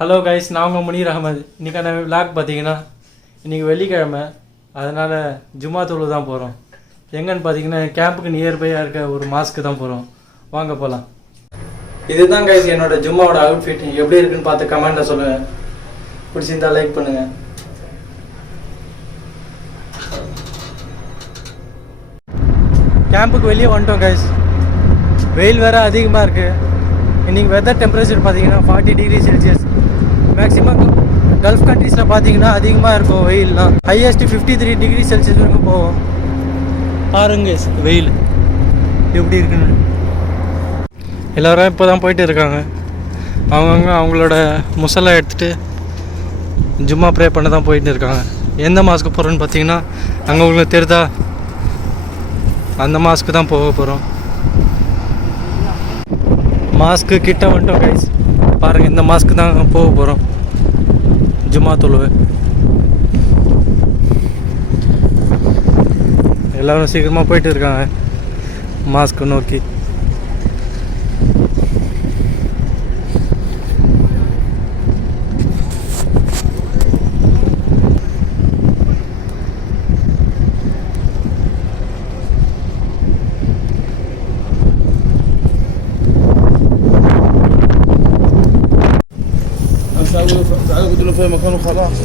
Hello guys, நான் உங்கள் முனீர் அகமது. இன்றைக்கான விளாக் பார்த்தீங்கன்னா இன்றைக்கி வெள்ளிக்கிழமை, அதனால் ஜும்மா தொழு தான் போகிறோம். எங்கன்னு பார்த்தீங்கன்னா கேம்புக்கு நியர்பையாக இருக்க ஒரு மாஸ்க்கு தான் போகிறோம். வாங்க போகலாம். இதுதான் கைஸ் என்னோடய ஜும்மாவோட அவுட்ஃபிட். எப்படி இருக்குன்னு பார்த்து கமெண்டில் சொல்லுங்கள். பிடிச்சிருந்தா லைக் பண்ணுங்கள். கேம்புக்கு வெளியே வந்துட்டோம் கைஸ். வெயில் வேறு அதிகமாக இருக்குது. இன்றைக்கி வெதர் டெம்பரேச்சர் பார்த்தீங்கன்னா 40 டிகிரி செல்சியஸ். மேக்ஸிமம் கல்ஃப் கண்ட்ரீஸில் பார்த்தீங்கன்னா அதிகமாக இருக்கும் வெயில்லாம். ஹையஸ்ட் 53 டிகிரி செல்சியஸ் வரைக்கும் போகும். பாருங்க வெயில் எப்படி இருக்குன்னு. எல்லோரும் இப்போ தான் போயிட்டு இருக்காங்க. அவங்கவுங்க அவங்களோட முசல்லா எடுத்துகிட்டு ஜும்மா ப்ரே பண்ண தான் போயிட்டு இருக்காங்க. எந்த மாஸ்க்கு போகிறோன்னு பார்த்தீங்கன்னா அங்கே உங்களுக்கு தெரிதா, அந்த மாஸ்க்கு தான் போக போகிறோம். மாஸ்க்கு கிட்ட வந்துட்டோம் கைஸ். பாருங்கள், இந்த மாஸ்க்கு தான் போக போகிறோம் ஜும்மா தொழுவை. எல்லோரும் சீக்கிரமாக போயிட்டு இருக்காங்க மாஸ்க்கு நோக்கி. تعالوا قلت له في مكانه خلاص.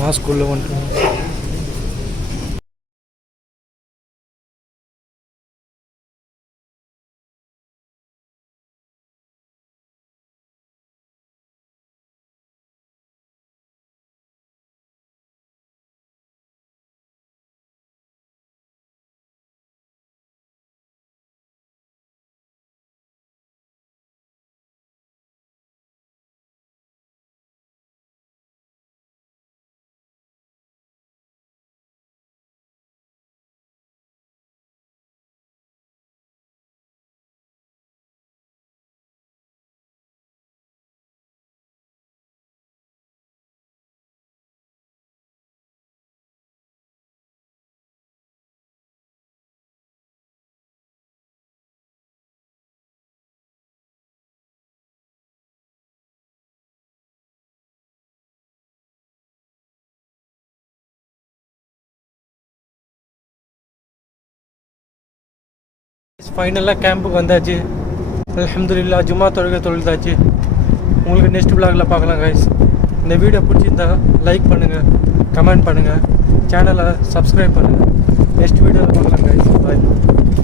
மாஸ்க் உள்ள வந்துட்டோம். ஃபைனலாக கேம்புக்கு வந்தாச்சு. அல்ஹம்துலில்லாஹ் ஜும்மா தொழுதாச்சு. உங்களுக்கு நெக்ஸ்ட் விலாகில் பார்க்கலாம் கைஸ். இந்த வீடியோ பிடிச்சிருந்தா லைக் பண்ணுங்கள், கமெண்ட் பண்ணுங்கள், சேனலை சப்ஸ்கிரைப் பண்ணுங்கள். நெக்ஸ்ட் வீடியோவில் பார்க்கலாம் கைஸ். பாய்.